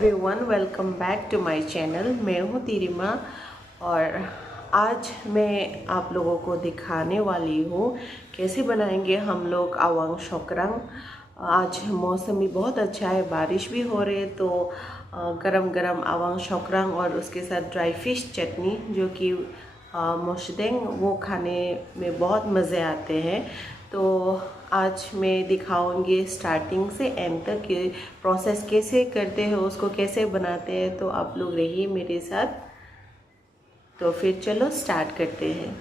Everyone, welcome back to my channel. मैं हूँ तिरिमा और आज मैं आप लोगों को दिखाने वाली हूँ कैसे बनाएंगे हम लोग अवांग शोकरंग। आज मौसम भी बहुत अच्छा है, बारिश भी हो रही है, तो गरम गरम अवांग शोकरंग और उसके साथ ड्राई फिश चटनी जो कि मोशदेंग, वो खाने में बहुत मज़े आते हैं। तो आज मैं दिखाऊंगी स्टार्टिंग से एंड तक कि प्रोसेस कैसे करते हैं, उसको कैसे बनाते हैं। तो आप लोग रहिए मेरे साथ। तो फिर चलो स्टार्ट करते हैं।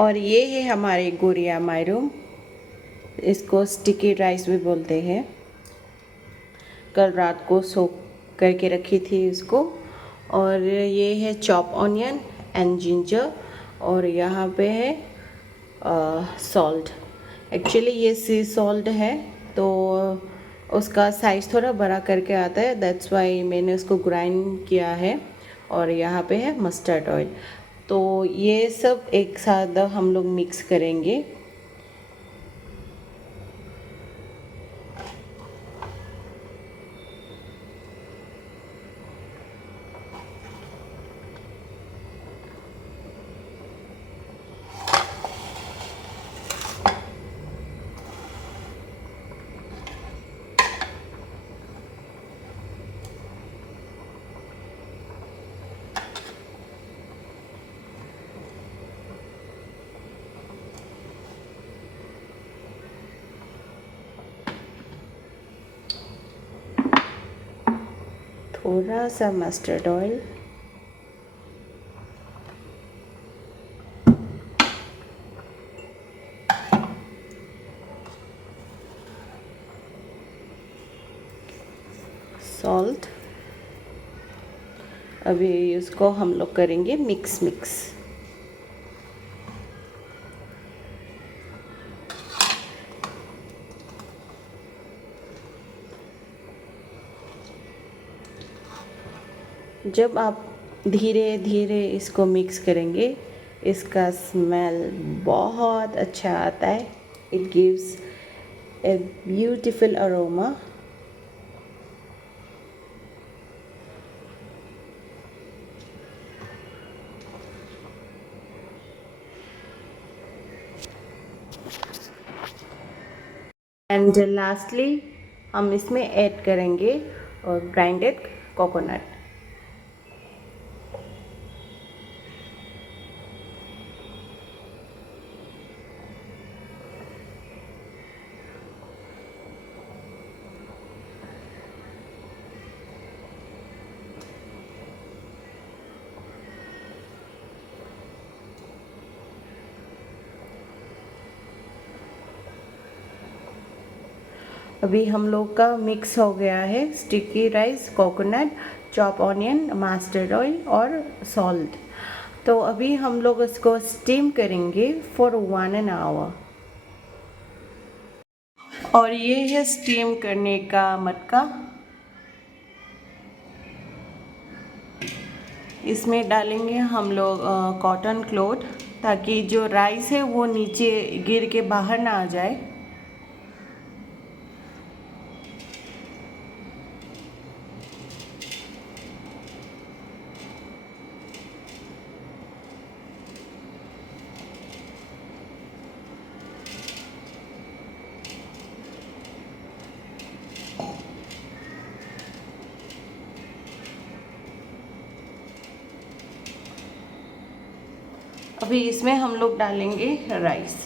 और ये है हमारे गुड़िया मायरूम, इसको स्टिकी राइस भी बोलते हैं। कल रात को सोक करके रखी थी इसको। और ये है चॉप ऑनियन एंड जिंजर, और यहाँ पे है सॉल्ट। एक्चुअली ये सी सॉल्ट है, तो उसका साइज़ थोड़ा बड़ा करके आता है, दैट्स वाई मैंने उसको ग्राइंड किया है। और यहाँ पे है मस्टर्ड ऑयल। तो ये सब एक साथ हम लोग मिक्स करेंगे। थोड़ा सा मस्टर्ड ऑयल, सॉल्ट। अभी इसको हम लोग करेंगे मिक्स। जब आप धीरे धीरे इसको मिक्स करेंगे, इसका स्मेल बहुत अच्छा आता है। It gives a beautiful aroma. And lastly हम इसमें ऐड करेंगे ग्राइंडेड कोकोनट। अभी हम लोग का मिक्स हो गया है sticky rice, coconut, chop onion, mustard oil और सॉल्ट। तो अभी हम लोग इसको स्टीम करेंगे फॉर 1 आवर। और ये है स्टीम करने का मटका। इसमें डालेंगे हम लोग कॉटन क्लॉथ, ताकि जो राइस है वो नीचे गिर के बाहर ना आ जाए। अभी इसमें हम लोग डालेंगे राइस।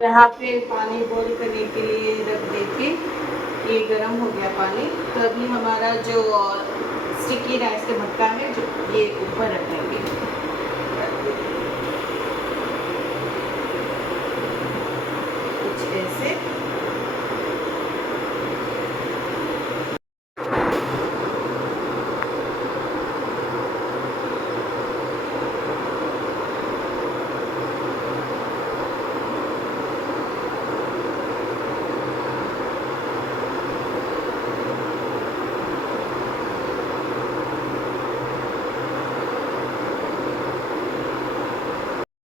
यहाँ पे पानी बॉईल करने के लिए रख देके ये गर्म हो गया पानी। तो अभी हमारा जो स्टिकी राइस का मटका है जो ये ऊपर रखेंगे। कुछ ऐसे।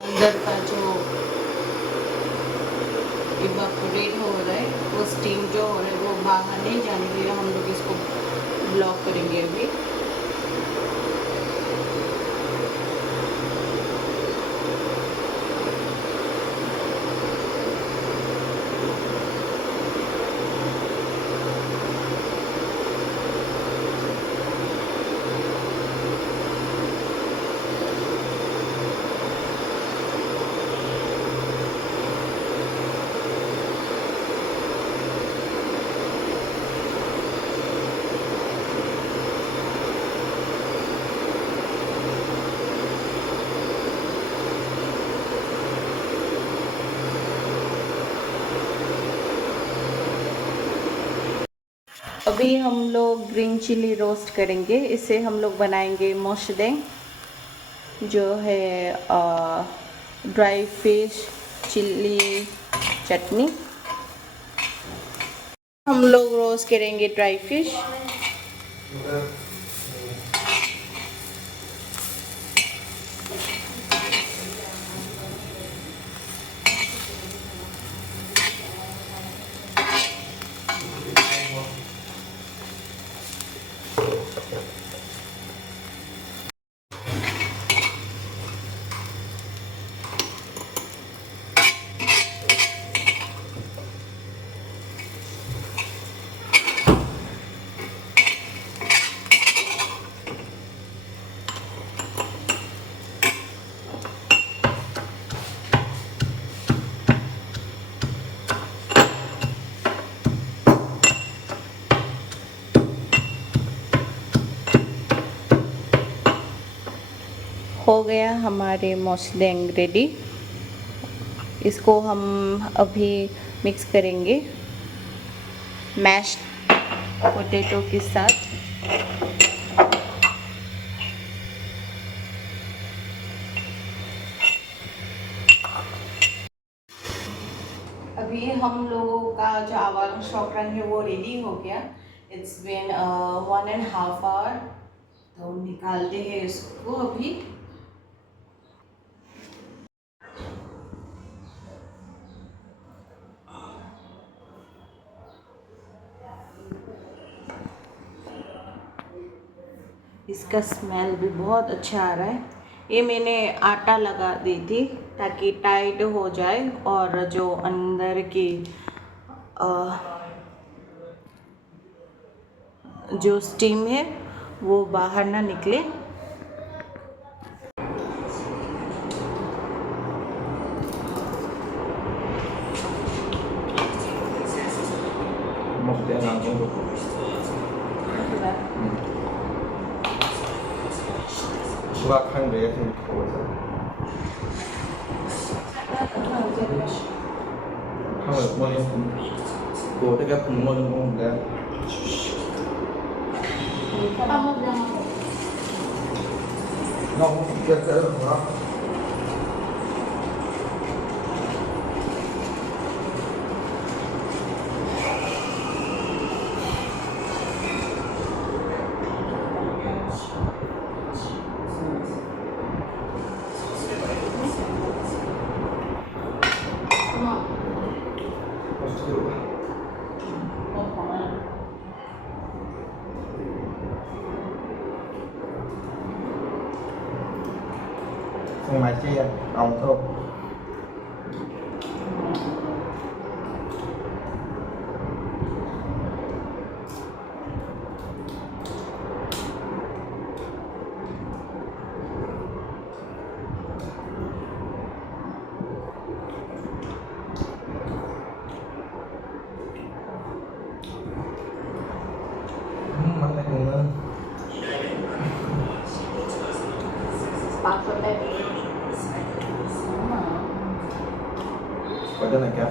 अंदर का जो इवापोरेट हो रहा है, वो स्टीम जो हो रहा है वो बाहर नहीं जाने के लिए हम लोग इसको ब्लॉक करेंगे अभी। अभी हम लोग ग्रीन चिली रोस्ट करेंगे। इसे हम लोग बनाएंगे मोशदेंग, जो है ड्राई फिश चिल्ली चटनी। हम लोग रोस्ट करेंगे ड्राई फिश। हो गया हमारे मोसलेंग रेडी। इसको हम अभी मिक्स करेंगे मैश्ड पोटैटो के साथ। अभी हम लोगों का जो अवांग शॉकरंग है वो रेडी हो गया। It's been 1.5 hour. तो निकालते हैं इसको अभी। इसका स्मेल भी बहुत अच्छा आ रहा है। ये मैंने आटा लगा दी थी ताकि टाइट हो जाए और जो अंदर की जो स्टीम है वो बाहर ना निकले। Xong mà chia ông không? Mắc lại cùng lên. Có cái này kéo.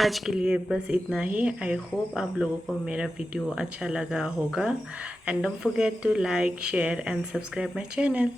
आज के लिए बस इतना ही। आई होप आप लोगों को मेरा वीडियो अच्छा लगा होगा। And don't forget to like, share and subscribe my channel.